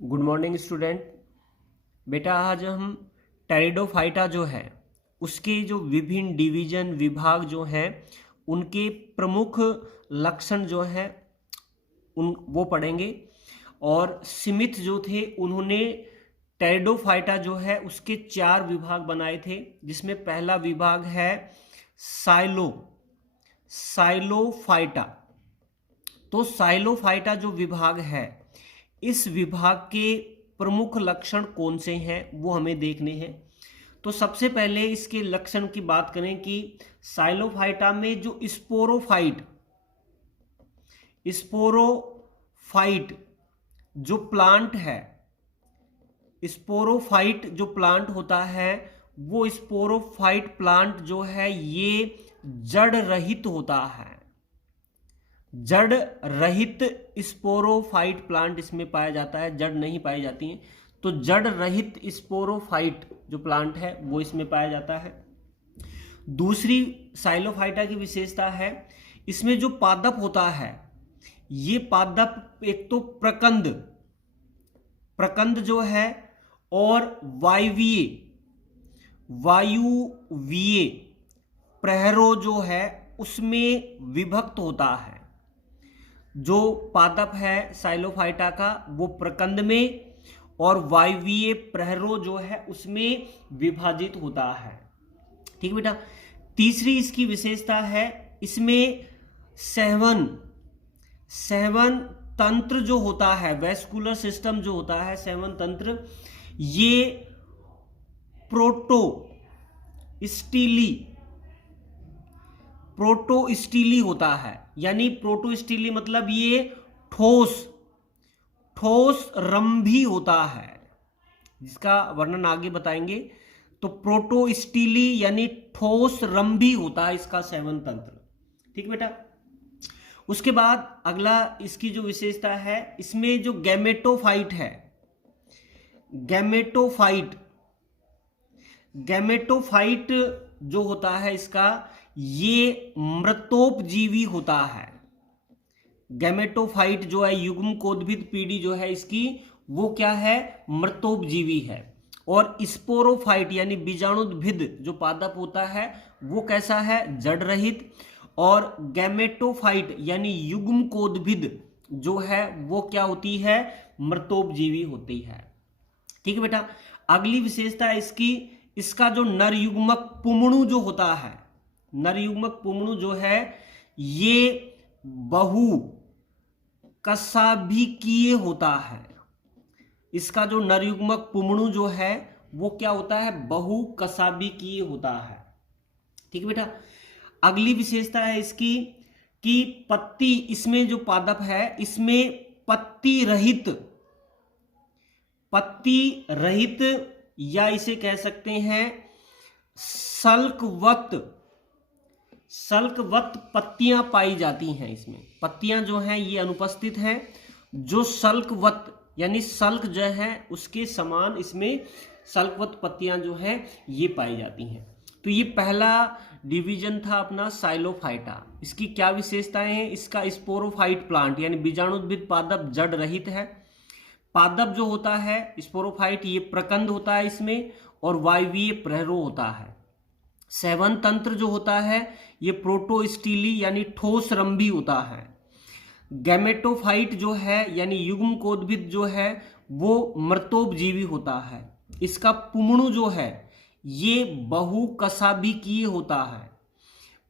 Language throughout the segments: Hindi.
Good morning student. बेटा आज हम टेरिडोफाइटा जो है उसके जो विभिन्न डिवीजन विभाग जो हैं उनके प्रमुख लक्षण जो हैं उन वो पढ़ेंगे। और स्मिथ जो थे उन्होंने टेरिडोफाइटा जो है उसके 4 विभाग बनाए थे, जिसमें पहला विभाग है साइलोफाइटा। तो साइलोफाइटा जो विभाग है, इस विभाग के प्रमुख लक्षण कौन से हैं वो हमें देखने हैं। तो सबसे पहले इसके लक्षण की बात करें कि साइलोफाइटा में जो स्पोरोफाइट जो प्लांट है, स्पोरोफाइट जो प्लांट होता है वो स्पोरोफाइट प्लांट जो है ये जड़ रहित होता है। जड़ रहित स्पोरोफाइट प्लांट इसमें पाया जाता है, जड़ नहीं पाई जाती हैं। तो जड़ रहित स्पोरोफाइट जो प्लांट है वो इसमें पाया जाता है। दूसरी साइलोफाइटा की विशेषता है, इसमें जो पादप होता है ये पादप एक तो प्रकंद जो है और वायुवीय प्रहरों जो है उसमें विभक्त होता है। जो पादप है साइलोफाइटा का वो प्रकंद में और वायवीय प्रहरों जो है उसमें विभाजित होता है। ठीक बेटा। तीसरी इसकी विशेषता है, इसमें सहवन तंत्र जो होता है, वेस्कुलर सिस्टम जो होता है, सहवन तंत्र, ये प्रोटोस्टीली होता है। यानी प्रोटोस्टीली मतलब ये ठोस रंभी होता है, जिसका वर्णन आगे बताएंगे। तो प्रोटोस्टीली यानी ठोस रंभी होता है इसका सेवन तंत्र। ठीक बेटा। उसके बाद अगला इसकी जो विशेषता है, इसमें जो गैमेटोफाइट है, गैमेटोफाइट जो होता है इसका ये मृतोपजीवी होता है। गैमेटोफाइट जो है युग्मकोद्भिद पीढ़ी जो है इसकी वो क्या है, मृतोपजीवी है। और स्पोरोफाइट यानी बीजाणुद्भिद जो पादप होता है वो कैसा है, जड़ रहित। और गैमेटोफाइट यानी युग्मकोद्भिद जो है वो क्या होती है, मृतोपजीवी होती है। ठीक है बेटा। अगली विशेषता है इसका जो नरयुग्मक पुमणु जो होता है, नरयुग्मक पुमणु जो है ये बहु कशाभिकीय होता है। इसका जो नरयुग्मक पुमणु जो है वो क्या होता है, बहु कशाभिकीय होता है। ठीक है बेटा। अगली विशेषता है इसकी कि पत्ती, इसमें जो पादप है इसमें पत्ती रहित या इसे कह सकते हैं सल्कवत पत्तियां पाई जाती हैं। इसमें पत्तियां जो हैं ये अनुपस्थित हैं। जो सल्कवत यानी सल्क जो है उसके समान इसमें सल्कवत पत्तियां जो हैं ये पाई जाती हैं। तो ये पहला डिवीजन था अपना साइलोफाइटा। इसकी क्या विशेषताएं हैं, इसका स्पोरोफाइट प्लांट यानी बीजाणुद्भिद पादप जड़ रहित है। पादप जो होता है स्पोरोफाइट ये प्रकंद होता है इसमें और वायवीय प्रहरों होता है। सेवन तंत्र जो होता है ये प्रोटोस्टीली यानी ठोस रंभी होता है। गैमेटोफाइट जो है यानी युग्मकोद्भिद जो है वो मृतोपजीवी होता है। इसका पुमणु जो है ये बहुकशाभिकीय होता है।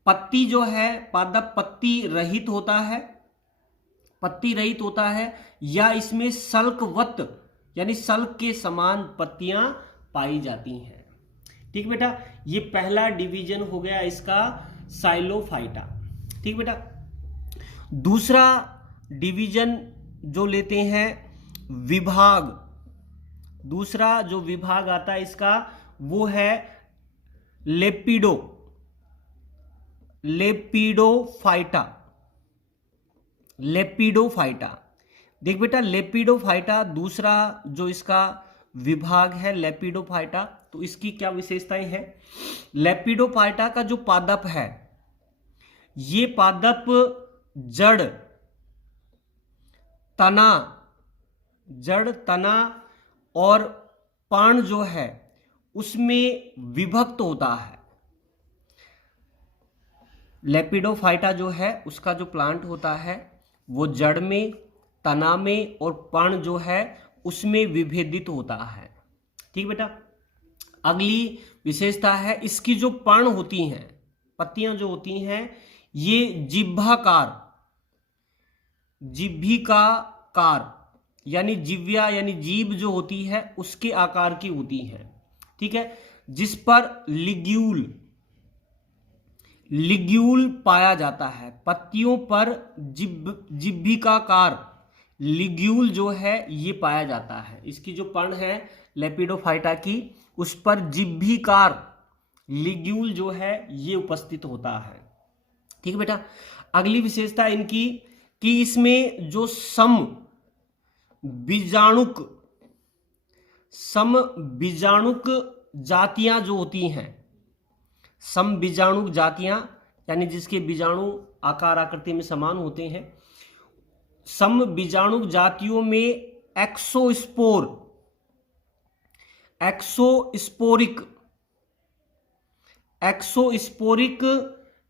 पत्ती जो है पादप पत्ती रहित होता है या इसमें सल्कवत यानी सल्क के समान पत्तियां पाई जाती हैं। ठीक बेटा। ये पहला डिवीजन हो गया इसका साइलोफाइटा। ठीक बेटा। दूसरा डिवीजन जो लेते हैं विभाग, दूसरा जो विभाग आता है इसका वो है लेपिडोफाइटा। देख बेटा, लेपिडोफाइटा दूसरा जो इसका विभाग है लेपिडोफाइटा। तो इसकी क्या विशेषताएं हैं, लेपिडोफाइटा का जो पादप है ये पादप जड़, तना जड़, तना और पर्ण जो है उसमें विभक्त होता है। लेपिडोफाइटा जो है उसका जो प्लांट होता है वो जड़ में, तना में और पर्ण जो है उसमें विभेदित होता है। ठीक बेटा। अगली विशेषता है इसकी जो पर्ण होती हैं, पत्तियां जो होती हैं, ये जिह्विकाकार यानी जिव्या यानी जीभ जो होती है उसके आकार की होती है। ठीक है। जिस पर लिग्यूल पाया जाता है। पत्तियों पर जिह्विकाकार लिग्यूल जो है ये पाया जाता है। इसकी जो पर्ण है लेपिडोफाइटा की, उस पर जिह्विकार लिग्यूल जो है ये उपस्थित होता है। ठीक है बेटा। अगली विशेषता इनकी कि इसमें जो समबीजाणुक जातियां जो होती हैं, समबीजाणुक जातियां यानी जिसके बीजाणु आकार आकृति में समान होते हैं, समबीजाणुक जातियों में एक्सोस्पोरिक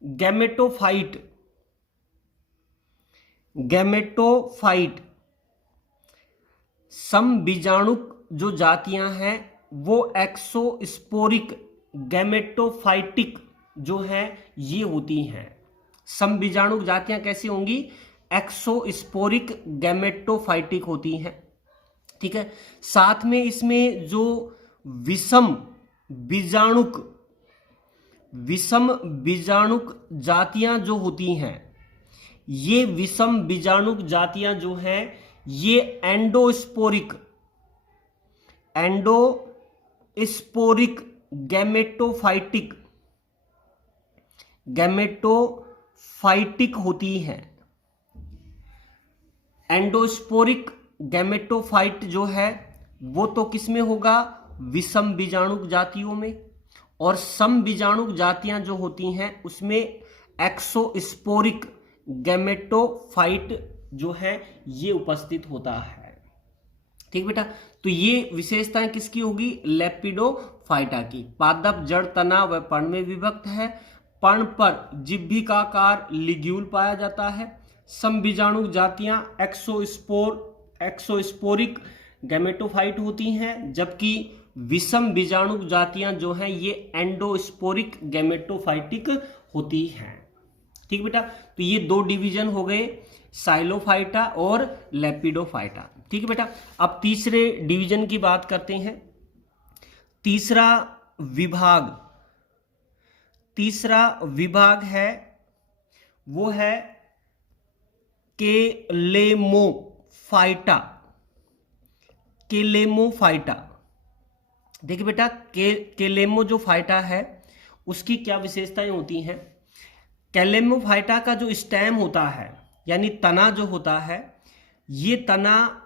गैमेटोफाइट समबीजाणुक जो जातियां हैं वो एक्सोस्पोरिक गैमेटोफाइटिक जो है ये होती हैं। समबीजाणुक जातियां कैसी होंगी? एक्सोस्पोरिक गैमेटोफाइटिक होती हैं। ठीक है। साथ में इसमें जो विषम बीजाणुक जातियां जो होती हैं, ये विषम बीजाणुक जातियां जो हैं ये एंडोस्पोरिक गैमेटोफाइटिक होती हैं। एंडोस्पोरिक गैमेटोफाइट जो है वो तो किस में होगा? विषम बीजाणुक जातियों में। और सम बीजाणुक जातियां जो होती हैं उसमें एक्सोस्पोरिक गैमेटोफाइट जो है ये उपस्थित होता है। ठीक बेटा। तो ये विशेषताएं किसकी होगी? लेपिडोफाइटा की। पादप जड़, तना व पर्ण में विभक्त है। पर्ण पर जिह्विकाकार लिग्यूल पाया जाता है। समबीजाणुक जातियां एक्सोस्पोरिक गैमेटोफाइट होती हैं, जबकि विषम बीजाणुक जातियां जो हैं ये एंडोस्पोरिक गैमेटोफाइटिक होती हैं। ठीक बेटा। तो ये दो डिवीजन हो गए, साइलोफाइटा और लेपिडोफाइटा। ठीक है बेटा। अब तीसरे डिवीजन की बात करते हैं। तीसरा विभाग है वो है केलेमोफाइटा। देखिए बेटा, केलेमो जो फाइटा है उसकी क्या विशेषताएं होती हैं? केलेमोफाइटा का जो स्टेम होता है यानी तना जो होता है, ये तना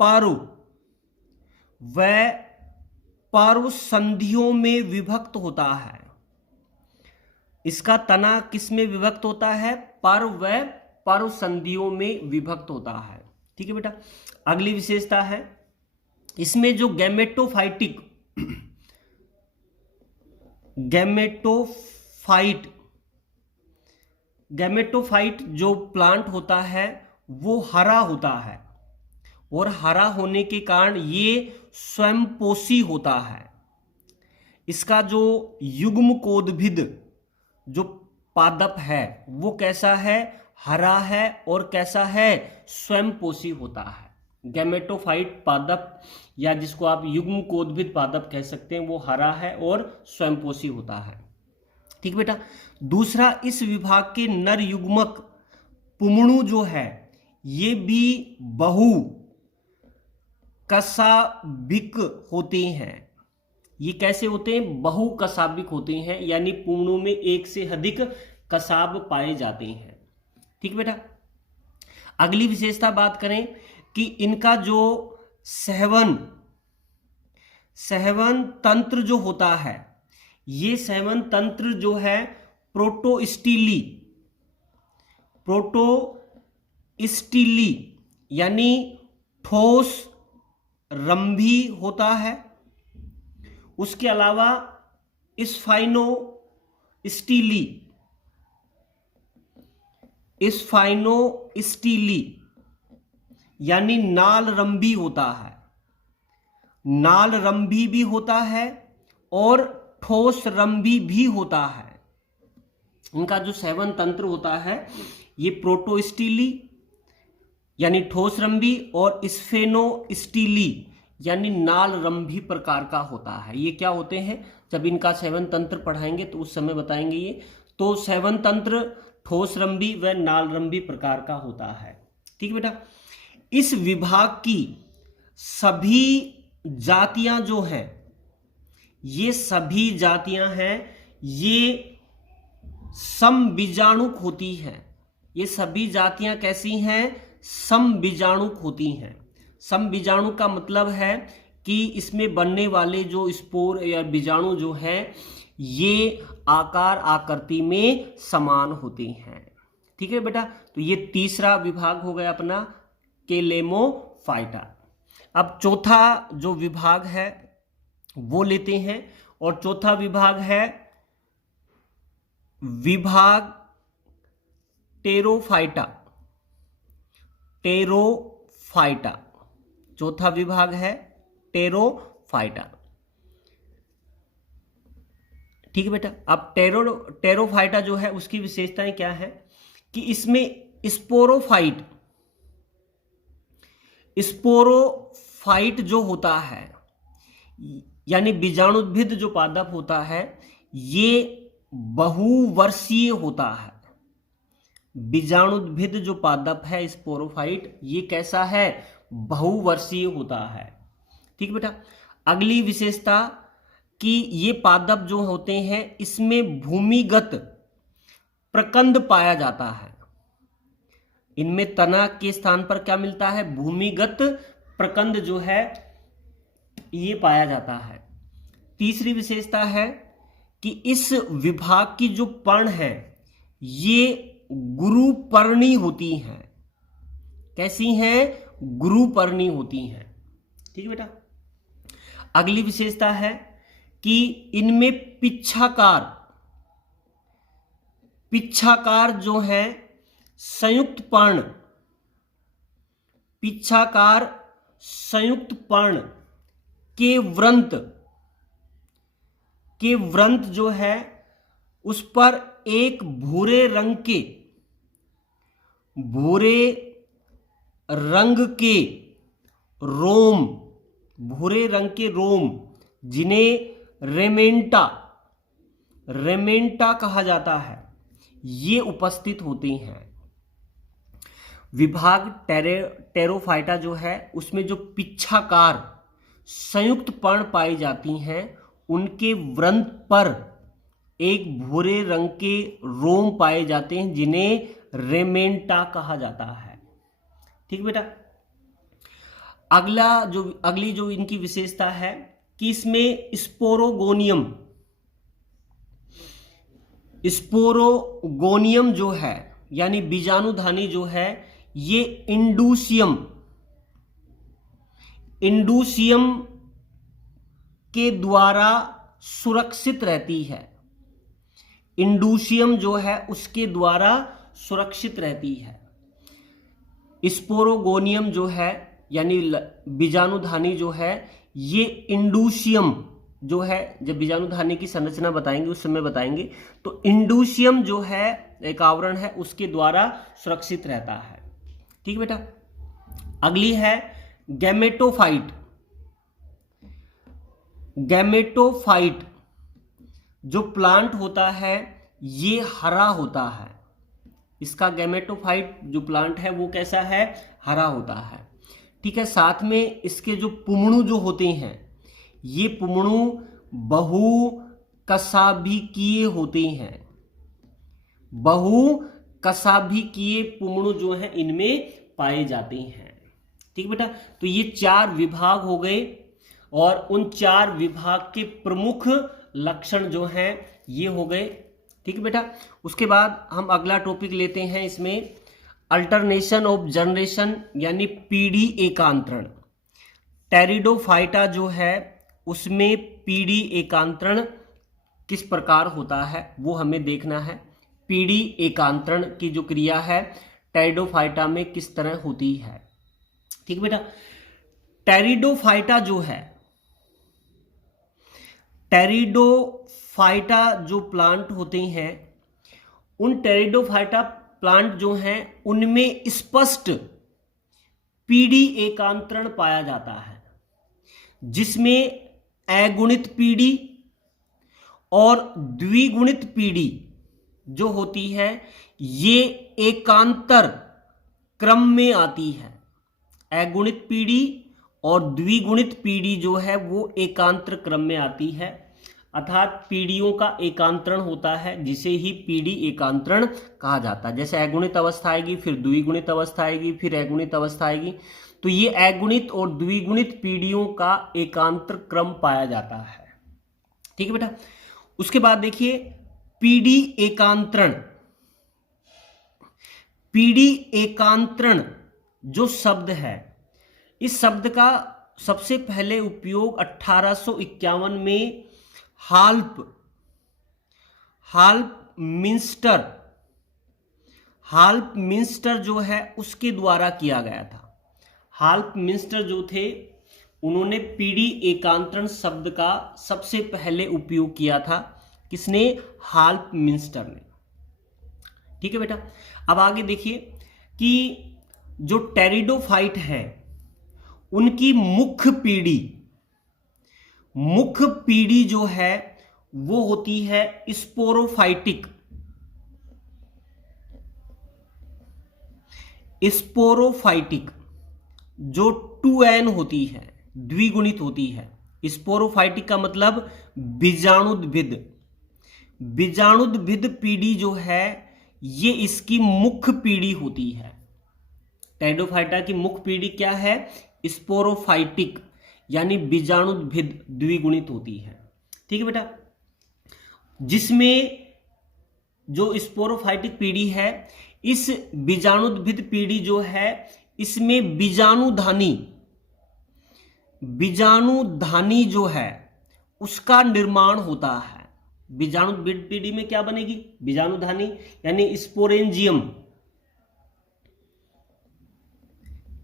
पर्व संधियों में विभक्त होता है। इसका तना किस में विभक्त होता है? पर्व संधियों में विभक्त होता है। ठीक है बेटा। अगली विशेषता है इसमें जो गैमेटोफाइट जो प्लांट होता है वो हरा होता है, और हरा होने के कारण ये स्वयंपोषी होता है। इसका जो युग्मकोद्भिद जो पादप है वो कैसा है? हरा है। और कैसा है? स्वयंपोषी होता है। गैमेटोफाइट पादप या जिसको आप युग्मकोद्भिद पादप कह सकते हैं वो हरा है और स्वयंपोषी होता है। ठीक बेटा। दूसरा, इस विभाग के नर युग्मक पुमणु जो है ये भी बहु कशाभिक होते हैं। ये कैसे होते हैं? बहु कशाभिक होते हैं, यानी पुमणु में एक से अधिक कशाब पाए जाते हैं। ठीक बेटा। अगली विशेषता बात करें कि इनका जो सहवन तंत्र जो होता है, ये सहवन तंत्र जो है प्रोटोस्टिली यानी ठोस रंभी होता है। उसके अलावा स्फाइनोस्टीली यानी नाल रंभी होता है। नाल रंभी भी होता है और ठोस रंभी भी होता है। इनका जो सेवन तंत्र होता है ये प्रोटोस्टीली यानी ठोस रंभी और स्फेनोस्टीली यानी नाल रंभी प्रकार का होता है। ये क्या होते हैं, जब इनका सेवन तंत्र पढ़ाएंगे तो उस समय बताएंगे ये। तो सेवन तंत्र ठोस रंभी व नाल रंभी प्रकार का होता है। ठीक है बेटा। इस विभाग की सभी जातियां जो हैं, ये सभी जातियां हैं, ये समबीजाणुक होती हैं। ये सभी जातियां कैसी हैं, समबीजाणुक होती हैं। समबीजाणु का मतलब है कि इसमें बनने वाले जो स्पोर या बीजाणु जो है ये आकार आकृति में समान होते हैं। ठीक है बेटा। तो ये तीसरा विभाग हो गया अपना केलेमोफाइटा। अब चौथा जो विभाग है वो लेते हैं, और चौथा विभाग है विभाग टेरोफाइटा। टेरोफाइटा चौथा विभाग है टेरोफाइटा। ठीक है बेटा। अब टेरोफाइटा जो है उसकी विशेषताएं क्या है कि इसमें स्पोरोफाइट जो होता है यानी बीजाणुद्भिद जो पादप होता है ये बहुवर्षीय होता है। बीजाणुद्भिद जो पादप है स्पोरोफाइट ये कैसा है, बहुवर्षीय होता है। ठीक बेटा। अगली विशेषता कि ये पादप जो होते हैं इसमें भूमिगत प्रकंद पाया जाता है। इनमें तना के स्थान पर क्या मिलता है, भूमिगत प्रकंद जो है ये पाया जाता है। तीसरी विशेषता है कि इस विभाग की जो पर्ण है ये गुरुपर्णी होती हैं। कैसी हैं, गुरुपर्णी होती हैं। ठीक है बेटा। अगली विशेषता है कि इनमें पिच्छाकार जो है संयुक्त पर्ण, पिच्छाकार संयुक्त पर्ण के व्रंत जो है उस पर एक भूरे रंग के रोम जिन्हें रेमेंटा कहा जाता है ये उपस्थित होती हैं। विभाग टेरोफाइटा जो है उसमें जो पिच्छाकार संयुक्त पर्ण पाई जाती हैं उनके व्रंत पर एक भूरे रंग के रोम पाए जाते हैं जिन्हें रेमेंटा कहा जाता है। ठीक बेटा। अगली जो इनकी विशेषता है कि इसमें स्पोरोगोनियम जो है यानी बीजाणुधानी जो है ये इंडूसियम के द्वारा सुरक्षित रहती है। इंडूसियम जो है उसके द्वारा सुरक्षित रहती है। स्पोरोगोनियम जो है यानी बीजाणुधानी जो है ये इंडूसियम जो है, जब बीजाणुधानी की संरचना बताएंगे उस समय बताएंगे, तो इंडूसियम जो है एक आवरण है उसके द्वारा सुरक्षित रहता है। ठीक बेटा। अगली है गैमेटोफाइट जो प्लांट होता है ये हरा होता है। इसका गैमेटोफाइट जो प्लांट है वो कैसा है, हरा होता है। ठीक है। साथ में इसके जो पुमणु जो होते हैं ये पुमणु बहुकशाभिकीय होते हैं। बहुकशाभिकीय पुमणु जो है इनमें पाए जाते हैं। ठीक बेटा। तो ये 4 विभाग हो गए और उन 4 विभाग के प्रमुख लक्षण जो हैं ये हो गए। ठीक है बेटा। उसके बाद हम अगला टॉपिक लेते हैं इसमें अल्टरनेशन ऑफ जनरेशन यानी पीढ़ी एकांतरण। टेरिडोफाइटा जो है उसमें पीडी एकांतरण किस प्रकार होता है वो हमें देखना है। पीडी एकांतरण की जो क्रिया है टेरिडोफाइटा में किस तरह होती है। ठीक बेटा, टेरिडोफाइटा जो है, टेरिडोफाइटा जो प्लांट होते हैं, उन टेरिडोफाइटा प्लांट जो हैं उनमें स्पष्ट पीडी एकांतरण पाया जाता है, जिसमें अगुणित पीडी और द्विगुणित पीडी जो होती है ये एकांतर क्रम में आती है। अगुणित पीडी और द्विगुणित पीडी जो है वो एकांतर क्रम में आती है, अर्थात पीढ़ियों का एकांतरण होता है, जिसे ही पीढ़ी एकांतरण कहा जाता है। जैसे अगुणित अवस्था आएगी, फिर द्विगुणित अवस्था आएगी, फिर अगुणित अवस्था आएगी, तो ये अगुणित और द्विगुणित पीढ़ियों का एकांतर क्रम पाया जाता है। ठीक है बेटा, उसके बाद देखिए पीढ़ी एकांतरण। पीढ़ी एकांतरण जो शब्द है, इस शब्द का सबसे पहले उपयोग 1851 में हाल्पमिंस्टर जो है उसके द्वारा किया गया था। हाल्पमिंस्टर जो थे उन्होंने पीढ़ी एकांतरण शब्द का सबसे पहले उपयोग किया था। किसने? हाल्पमिंस्टर ने। ठीक है बेटा, अब आगे देखिए कि जो टेरिडोफाइट है उनकी मुख्य पीढ़ी जो है वो होती है स्पोरोफाइटिक। जो 2n होती है, द्विगुणित होती है। स्पोरोफाइटिक का मतलब बीजाणुद्भिद पीढ़ी जो है ये इसकी मुख्य पीढ़ी होती है। टेरिडोफाइटा की मुख्य पीढ़ी क्या है? स्पोरोफाइटिक, यानी बीजाणुद्भिद द्विगुणित होती है। ठीक है बेटा, जिसमें जो स्पोरोफाइटिक पीढ़ी है, इस बीजाणुद्भिद पीढ़ी जो है इसमें बीजाणुधानी जो है उसका निर्माण होता है। बीजाणुद्भिद पीढ़ी में क्या बनेगी? बीजाणुधानी, यानी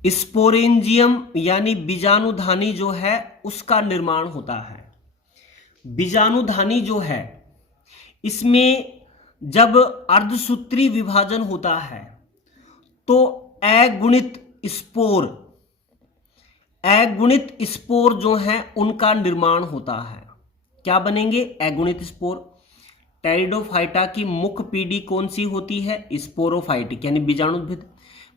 स्पोरेंजियम यानी बीजाणुधानी जो है उसका निर्माण होता है। बीजाणुधानी जो है इसमें जब अर्धसूत्री विभाजन होता है तो अगुणित स्पोर जो है उनका निर्माण होता है। क्या बनेंगे? अगुणित स्पोर। टेरिडोफाइटा की मुख्य पीढ़ी कौन सी होती है? स्पोरोफाइटिक, यानी बीजाणुद्भिद।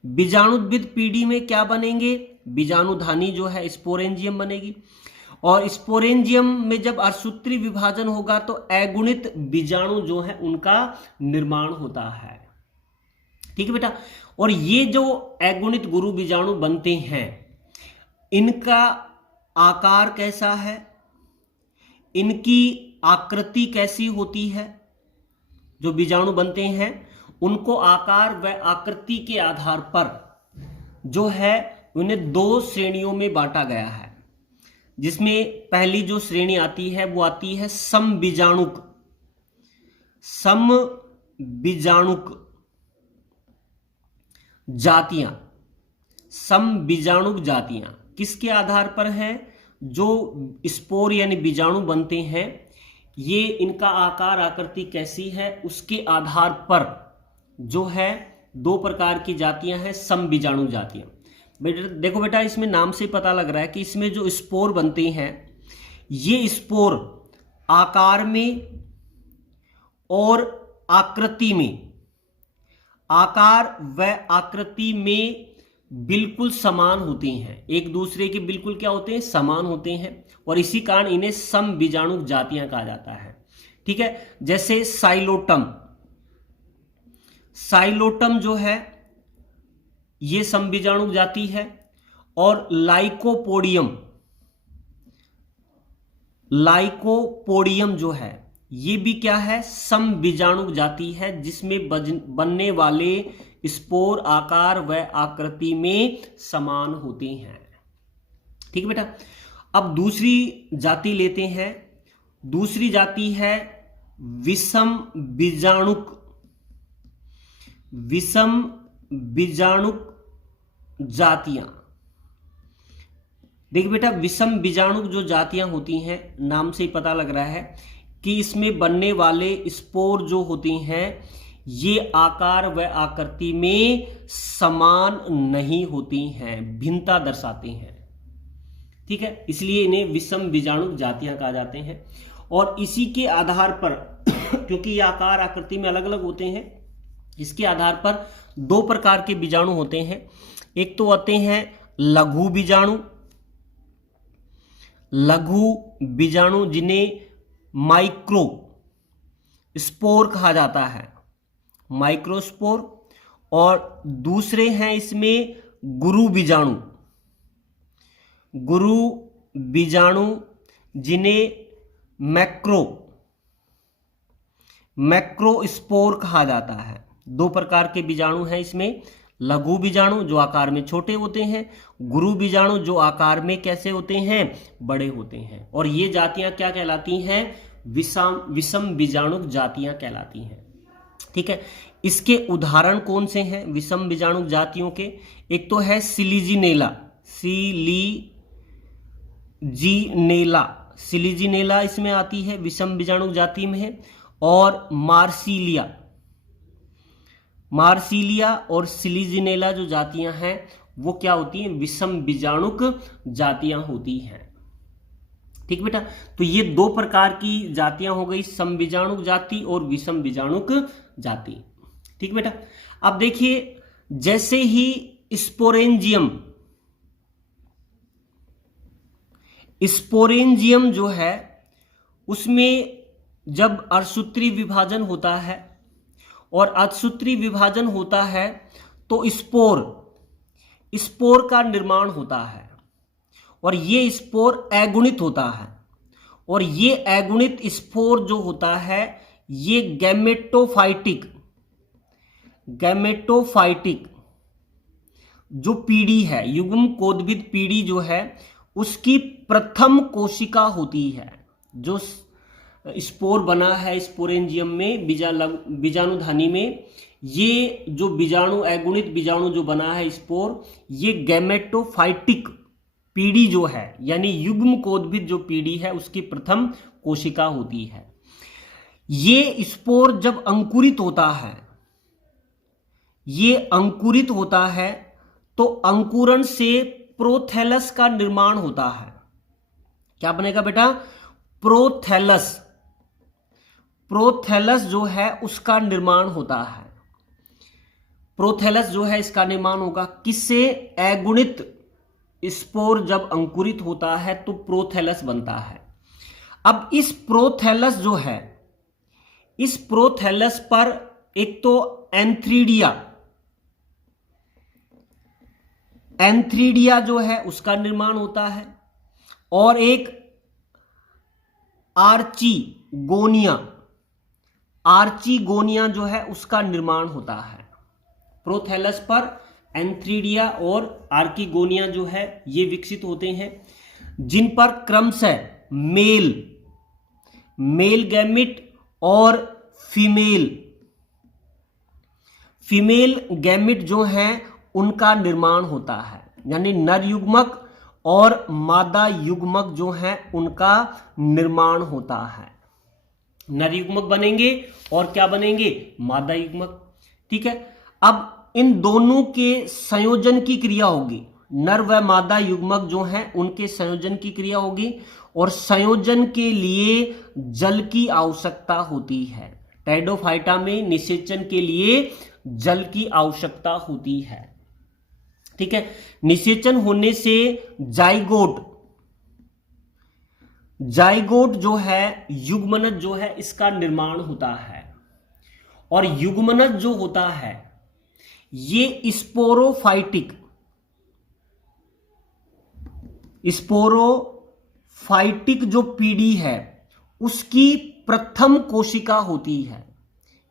बीजाणुद्भिद पीढ़ी में क्या बनेंगे? बीजाणुधानी जो है स्पोरेंजियम बनेगी, और स्पोरेंजियम में जब अर्धसूत्री विभाजन होगा तो अगुणित बीजाणु जो है उनका निर्माण होता है। ठीक है बेटा, और ये जो अगुणित गुरु बीजाणु बनते हैं इनका आकार कैसा है, इनकी आकृति कैसी होती है? जो बीजाणु बनते हैं उनको आकार व आकृति के आधार पर जो है उन्हें 2 श्रेणियों में बांटा गया है, जिसमें पहली जो श्रेणी आती है वो आती है समबीजाणुक जातियां। समबीजाणुक जातियां किसके आधार पर हैं? जो स्पोर यानी बीजाणु बनते हैं, ये इनका आकार आकृति कैसी है उसके आधार पर जो है 2 प्रकार की जातियां हैं, समबीजाणु जातियां। देखो बेटा, इसमें नाम से पता लग रहा है कि इसमें जो स्पोर बनते हैं ये स्पोर आकार में और आकृति में बिल्कुल समान होते हैं, एक दूसरे के बिल्कुल क्या होते हैं? समान होते हैं, और इसी कारण इन्हें समबीजाणु जातियां कहा जाता है। ठीक है, जैसे साइलोटम जो है ये समबीजाणु जाति है, और लाइकोपोडियम जो है ये भी क्या है? समबीजाणु जाति है, जिसमें बनने वाले स्पोर आकार व आकृति में समान होते हैं। ठीक है बेटा। अब दूसरी जाति लेते हैं। दूसरी जाति है विषम बीजाणुक। विषम बीजाणुक जातियां। देखिए बेटा, विषम बीजाणुक जो जातियां होती हैं, नाम से ही पता लग रहा है कि इसमें बनने वाले स्पोर जो होती हैं ये आकार व आकृति में समान नहीं होती हैं, भिन्नता दर्शाते हैं। ठीक है, इसलिए इन्हें विषम बीजाणुक जातियां कहा जाते हैं। और इसी के आधार पर क्योंकि ये आकार आकृति में अलग अलग होते हैं, इसके आधार पर दो प्रकार के बीजाणु होते हैं। एक तो आते हैं लघु बीजाणु। लघु बीजाणु जिन्हें माइक्रो स्पोर कहा जाता है, माइक्रोस्पोर। और दूसरे हैं इसमें गुरु बीजाणु। गुरु बीजाणु जिन्हें मैक्रोस्पोर कहा जाता है। दो प्रकार के बीजाणु हैं इसमें, लघु बीजाणु जो आकार में छोटे होते हैं, गुरु बीजाणु जो आकार में कैसे होते हैं, बड़े होते हैं। और ये जातियां क्या कहलाती हैं, विषम बीजाणुक जातियां कहलाती हैं। ठीक है, इसके उदाहरण कौन से हैं विषम बीजाणुक जातियों के? एक तो है सिलिजिनेला। सिलिजिनेला इसमें आती है, विषम बीजाणुक जाति में है। और मार्सिलिया और सिलिजिनेला जो जातियां हैं वो क्या होती हैं, विषम बीजाणुक जातियां होती हैं। ठीक बेटा, तो ये दो प्रकार की जातियां हो गई, समबीजाणुक जाति और विषम बीजाणुक जाति। ठीक बेटा, अब देखिए जैसे ही स्पोरेंजियम जो है उसमें जब अर्धसूत्री विभाजन होता है और अर्धसूत्री विभाजन होता है तो स्पोर का निर्माण होता है और ये स्पोर अगुणित होता है। और ये अगुणित स्पोर जो होता है ये गैमेटोफाइटिक जो पीढ़ी है, युग्म कोदबिद पीढ़ी जो है उसकी प्रथम कोशिका होती है। जो स्पोर बना है स्पोरेंजियम में, बीजाणुधानी में, ये जो बीजाणु अगुणित बीजाणु जो बना है स्पोर, ये गैमेटोफाइटिक पीढ़ी जो है यानी युग्म कोदबिद जो पीढ़ी है उसकी प्रथम कोशिका होती है। ये स्पोर जब अंकुरित होता है तो अंकुरण से प्रोथैलस का निर्माण होता है। क्या बनेगा बेटा, प्रोथैलस जो है उसका निर्माण होता है। प्रोथैलस जो है इसका निर्माण होगा किससे, अगुणित स्पोर जब अंकुरित होता है तो प्रोथैलस बनता है। अब इस प्रोथैलस जो है, इस प्रोथैलस पर एक तो एंथ्रीडिया जो है उसका निर्माण होता है और एक आर्चीगोनिया जो है उसका निर्माण होता है। प्रोथैलस पर एंथ्रीडिया और आर्कीगोनिया जो है ये विकसित होते हैं, जिन पर क्रमशः मेल गैमिट और फीमेल गैमिट जो हैं उनका निर्माण होता है। यानी नर युग्मक और मादा युग्मक जो हैं उनका निर्माण होता है। नर युग्मक बनेंगे और क्या बनेंगे, मादा युग्मक। ठीक है, अब इन दोनों के संयोजन की क्रिया होगी, नर व मादा युग्मक जो हैं उनके संयोजन की क्रिया होगी और संयोजन के लिए जल की आवश्यकता होती है। टेरिडोफाइटा में निषेचन के लिए जल की आवश्यकता होती है। ठीक है, निषेचन होने से जाइगोट जो है, युग्मनज जो है इसका निर्माण होता है। और युग्मनज जो होता है ये स्पोरोफाइटिक जो पीढ़ी है उसकी प्रथम कोशिका होती है।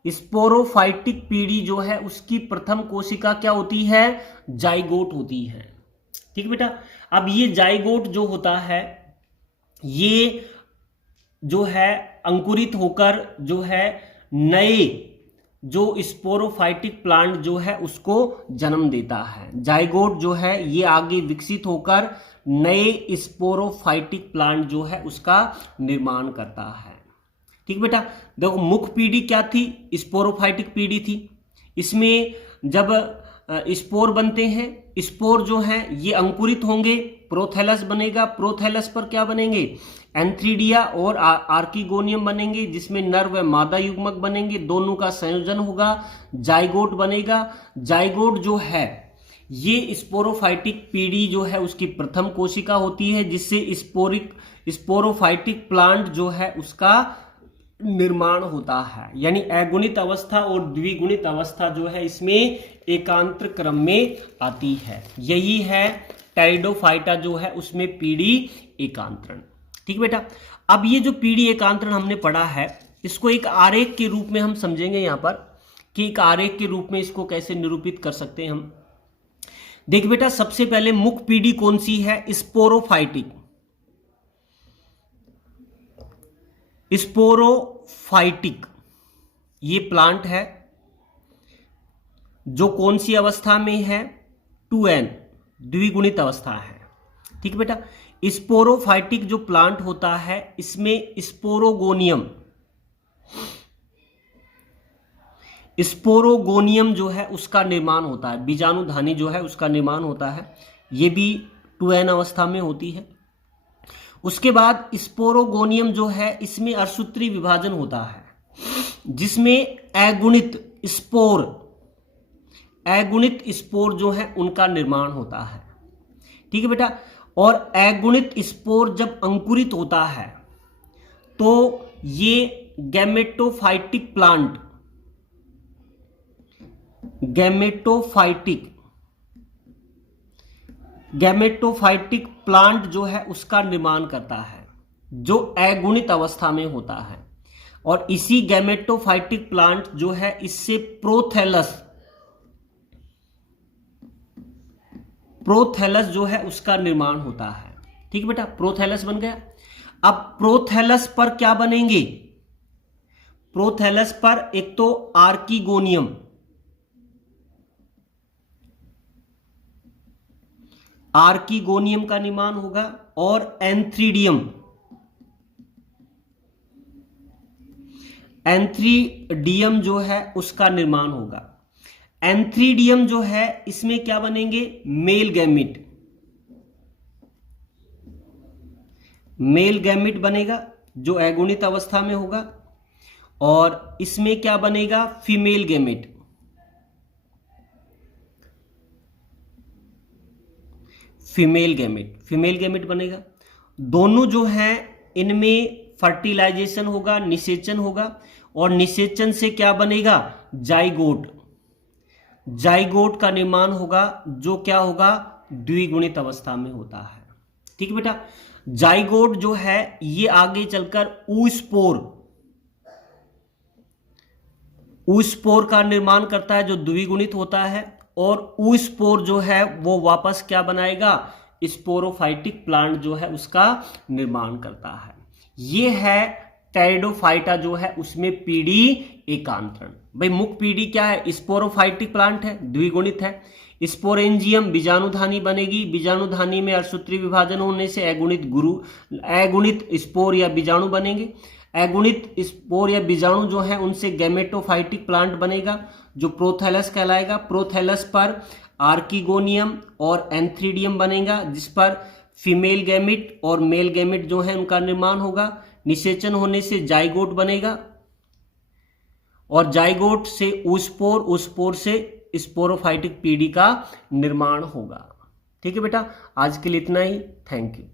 स्पोरोफाइटिक पीढ़ी जो है उसकी प्रथम कोशिका क्या होती है, जाइगोट होती है। ठीक बेटा। अब ये जाइगोट जो होता है ये जो है अंकुरित होकर जो है नए जो स्पोरोफाइटिक प्लांट जो है उसको जन्म देता है। जाइगोट जो है ये आगे विकसित होकर नए स्पोरोफाइटिक प्लांट जो है उसका निर्माण करता है। ठीक बेटा। देखो मुख्य पीढ़ी क्या थी, स्पोरोफाइटिक पीढ़ी थी। इसमें जब स्पोर बनते हैं, स्पोर जो है ये अंकुरित होंगे, प्रोथैलस बनेगा, प्रोथैलस पर क्या बनेंगे, एंथ्रीडिया और आर्किगोनियम बनेंगे, जिसमें नर व मादा युग्मक बनेंगे, दोनों का संयोजन होगा, जाइगोट बनेगा। जाइगोट जो है ये स्पोरोफाइटिक पीढ़ी जो है उसकी प्रथम कोशिका होती है, जिससे स्पोरोफाइटिक प्लांट जो है उसका निर्माण होता है। यानी अगुणित अवस्था और द्विगुणित अवस्था जो है इसमें एकांतर क्रम में आती है। यही है टेरिडोफाइटा जो है उसमें पीढ़ी एकांतरण। ठीक बेटा। अब ये जो पीढ़ी एकांतरण हमने पढ़ा है इसको एक आरेख के रूप में हम समझेंगे यहां पर, कि एक आरेख के रूप में इसको कैसे निरूपित कर सकते हैं हम। देख बेटा, सबसे पहले मुख्य पीढ़ी कौन सी है, स्पोरोफाइटिक। स्पोरोफाइटिक ये प्लांट है जो कौन सी अवस्था में है, 2n द्विगुणित अवस्था है। ठीक बेटा। स्पोरोफाइटिक जो प्लांट होता है इसमें स्पोरोगोनियम जो है उसका निर्माण होता है, बीजाणुधानी जो है उसका निर्माण होता है। ये भी 2n अवस्था में होती है। उसके बाद स्पोरोगोनियम जो है इसमें अर्धसूत्री विभाजन होता है, जिसमें अगुणित स्पोर जो है उनका निर्माण होता है। ठीक है बेटा। और अगुणित स्पोर जब अंकुरित होता है तो ये गैमेटोफाइटिक प्लांट जो है उसका निर्माण करता है, जो अगुणित अवस्था में होता है। और इसी गैमेटोफाइटिक प्लांट जो है इससे प्रोथैलस जो है उसका निर्माण होता है। ठीक बेटा, प्रोथैलस बन गया। अब प्रोथैलस पर क्या बनेंगे, प्रोथैलस पर एक तो आर्किगोनियम का निर्माण होगा और एंथ्रीडियम जो है उसका निर्माण होगा। एंथ्रीडियम जो है इसमें क्या बनेंगे, मेल गैमिट बनेगा जो अगुणित अवस्था में होगा। और इसमें क्या बनेगा, फीमेल गैमिट बनेगा। दोनों जो हैं इनमें फर्टिलाइजेशन होगा, निषेचन होगा, और निषेचन से क्या बनेगा, जाइगोट का निर्माण होगा, जो क्या होगा, द्विगुणित अवस्था में होता है। ठीक है बेटा। जाइगोट जो है ये आगे चलकर ऊस्पोर का निर्माण करता है जो द्विगुणित होता है, और ऊस्पोर जो है वो वापस क्या बनाएगा, स्पोरोफाइटिक प्लांट जो है उसका निर्माण करता है। ये है टेरिडोफाइटा जो है उसमें पीढ़ी एकांतरण। भाई मुख्य पीढ़ी क्या है, स्पोरोफाइटिक प्लांट है, द्विगुणित है। स्पोरेंजियम बीजाणुधानी बनेगी, बीजाणुधानी में अर्धसूत्री विभाजन होने से अगुणित स्पोर या बीजाणु बनेंगे। अगुणित स्पोर या बीजाणु जो है उनसे गैमेटोफाइटिक प्लांट बनेगा जो प्रोथैलस कहलाएगा। प्रोथैलस पर आर्किगोनियम और एंथ्रीडियम बनेगा, जिस पर फीमेल गैमिट और मेल गैमिट जो है उनका निर्माण होगा। निषेचन होने से जाइगोट बनेगा, और जाइगोट से ऊस्पोर से स्पोरोफाइटिक पीढ़ी का निर्माण होगा। ठीक है बेटा, आज के लिए इतना ही। Thank you.